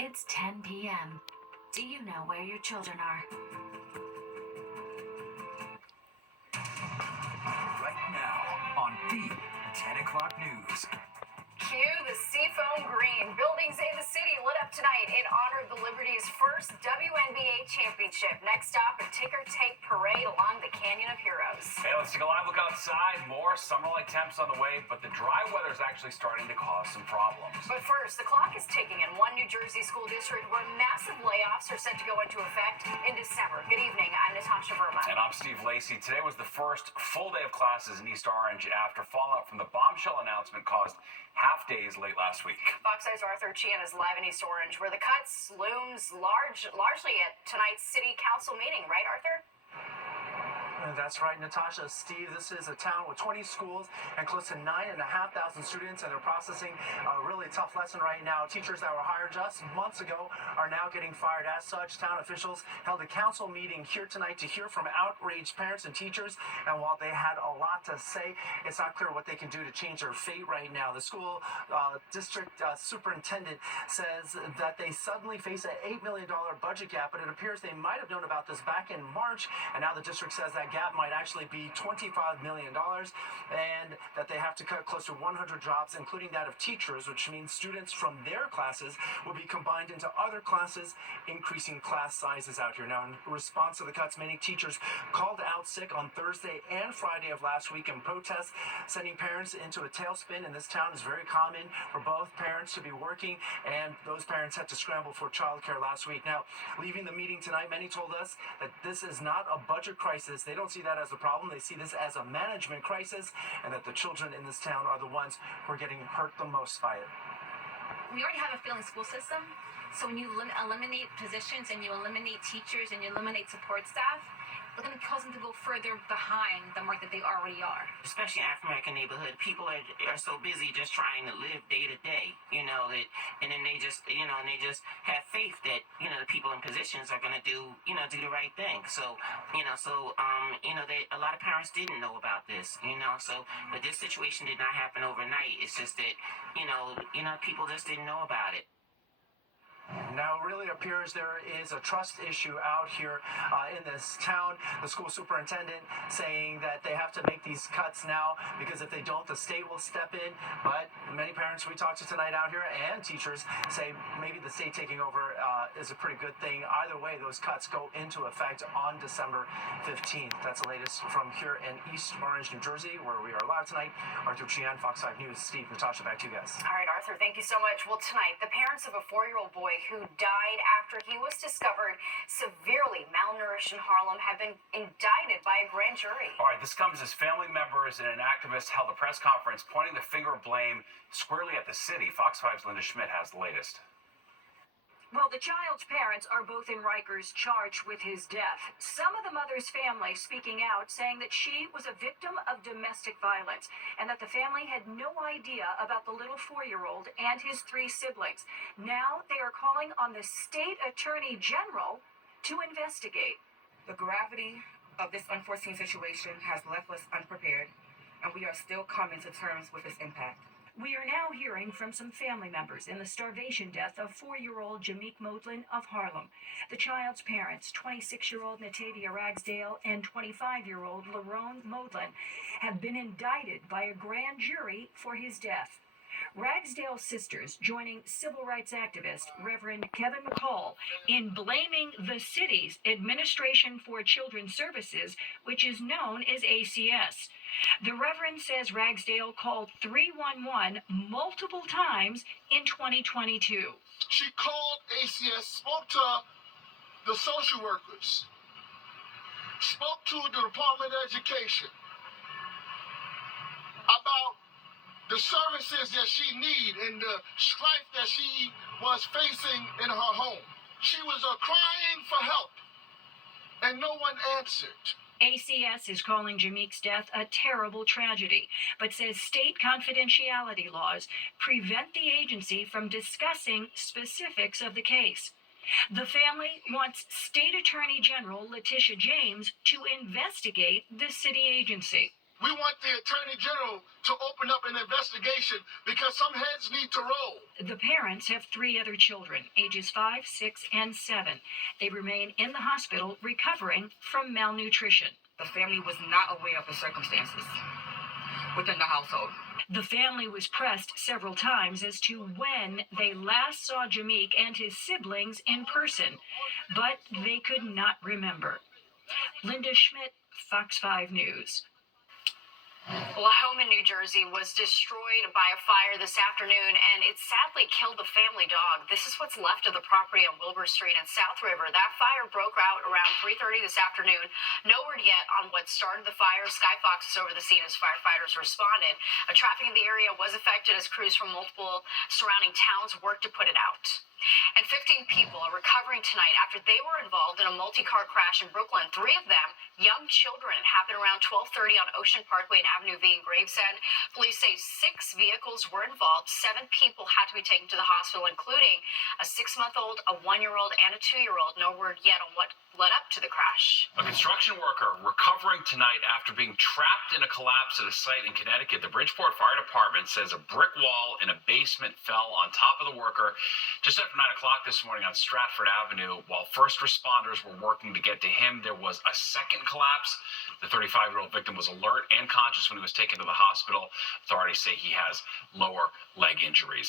It's 10 p.m. Do you know where your children are? Right now on the 10 o'clock news. Cue the Seafoam Green. Buildings in the city lit up tonight in honor of the Liberty's first WNBA championship. Next stop, a ticker tape parade along the Canyon of Heroes. Hey, let's take a live look outside. More summer-like temps on the way, but the dry weather is actually starting to cause some problems. But first, the clock is ticking in one New Jersey school district where massive layoffs are set to go into effect in December. Good evening, I'm Natasha Verma. And I'm Steve Lacey. Today was the first full day of classes in East Orange after fallout from the bombshell announcement caused half days late last week. Fox Eyes Arthur Chian is live in East Orange, where the cuts looms largely at tonight's city council meeting, right, Arthur? That's right, Natasha. Steve, this is a town with 20 schools and close to 9,500 students, and they're processing a really tough lesson right now. Teachers that were hired just months ago are now getting fired. As such, town officials held a council meeting here tonight to hear from outraged parents and teachers, and while they had a lot to say, it's not clear what they can do to change their fate right now. The school district superintendent says that they suddenly face an $8 million budget gap, but it appears they might have known about this back in March, and now the district says that gap might actually be $25 million, and that they have to cut close to 100 jobs, including that of teachers, which means students from their classes will be combined into other classes, increasing class sizes out here. Now, in response to the cuts, many teachers called out sick on Thursday and Friday of last week in protest, sending parents into a tailspin. In this town, it's very common for both parents to be working, and those parents had to scramble for childcare last week. Now, leaving the meeting tonight, many told us that this is not a budget crisis. They don't see that as a problem. They see this as a management crisis, and that the children in this town are the ones who are getting hurt the most by it. We already have a failing school system, so when you eliminate positions and you eliminate teachers and you eliminate support staff, we're going to cause them to go further behind the mark that they already are. Especially in African neighborhood, people are so busy just trying to live day to day, and then they just have faith that, the people in positions are going to do the right thing. So, a lot of parents didn't know about this, but this situation did not happen overnight. It's just that, people just didn't know about it. Now, it really appears there is a trust issue out here in this town. The school superintendent saying that they have to make these cuts now because if they don't, the state will step in. But many parents we talked to tonight out here and teachers say maybe the state taking over is a pretty good thing. Either way, those cuts go into effect on December 15th. That's the latest from here in East Orange, New Jersey, where we are live tonight. Arthur Chian, Fox 5 News. Steve, Natasha, back to you guys. All right, Arthur, thank you so much. Well, tonight, the parents of a 4-year-old boy who died after he was discovered severely malnourished in Harlem have been indicted by a grand jury. All right, this comes as family members and an activist held a press conference pointing the finger of blame squarely at the city. Fox 5's Linda Schmidt has the latest. Well, the child's parents are both in Rikers charged with his death. Some of the mother's family speaking out, saying that she was a victim of domestic violence and that the family had no idea about the little 4-year-old and his 3 siblings. Now they are calling on the state attorney general to investigate. The gravity of this unforeseen situation has left us unprepared, and we are still coming to terms with its impact. We are now hearing from some family members in the starvation death of 4-year-old Jameek Modlin of Harlem. The child's parents, 26-year-old Natavia Ragsdale and 25-year-old Lerone Modlin, have been indicted by a grand jury for his death. Ragsdale's sisters joining civil rights activist Reverend Kevin McCall in blaming the city's Administration for Children's Services, which is known as ACS. The Reverend says Ragsdale called 311 multiple times in 2022. She called ACS, spoke to the social workers, spoke to the Department of Education about the services that she needed and the strife that she was facing in her home. She was crying for help, and no one answered. ACS is calling Jameek's death a terrible tragedy, but says state confidentiality laws prevent the agency from discussing specifics of the case. The family wants State Attorney General Letitia James to investigate the city agency. We want the Attorney General to open up an investigation because some heads need to roll. The parents have 3 other children, ages 5, 6, and 7. They remain in the hospital recovering from malnutrition. The family was not aware of the circumstances within the household. The family was pressed several times as to when they last saw Jameek and his siblings in person, but they could not remember. Linda Schmidt, Fox 5 News. Well, a home in New Jersey was destroyed by a fire this afternoon, and it sadly killed the family dog. This is what's left of the property on Wilbur Street in South River. That fire broke out around 3:30 this afternoon. No word yet on what started the fire. Sky Fox is over the scene as firefighters responded. Traffic in the area was affected as crews from multiple surrounding towns worked to put it out. And 15 people are recovering tonight after they were involved in a multi-car crash in Brooklyn. 3 of them, young children. It happened around 12:30 on Ocean Parkway and Avenue V in Gravesend. Police say 6 vehicles were involved. 7 people had to be taken to the hospital, including a 6-month-old, a 1-year-old, and a 2-year-old. No word yet on what led up to the crash. A construction worker recovering tonight after being trapped in a collapse at a site in Connecticut. The Bridgeport Fire Department says a brick wall in a basement fell on top of the worker just after 9 o'clock this morning on Stratford Avenue. While first responders were working to get to him, there was a second collapse. The 35-year-old victim was alert and conscious when he was taken to the hospital. Authorities say he has lower leg injuries.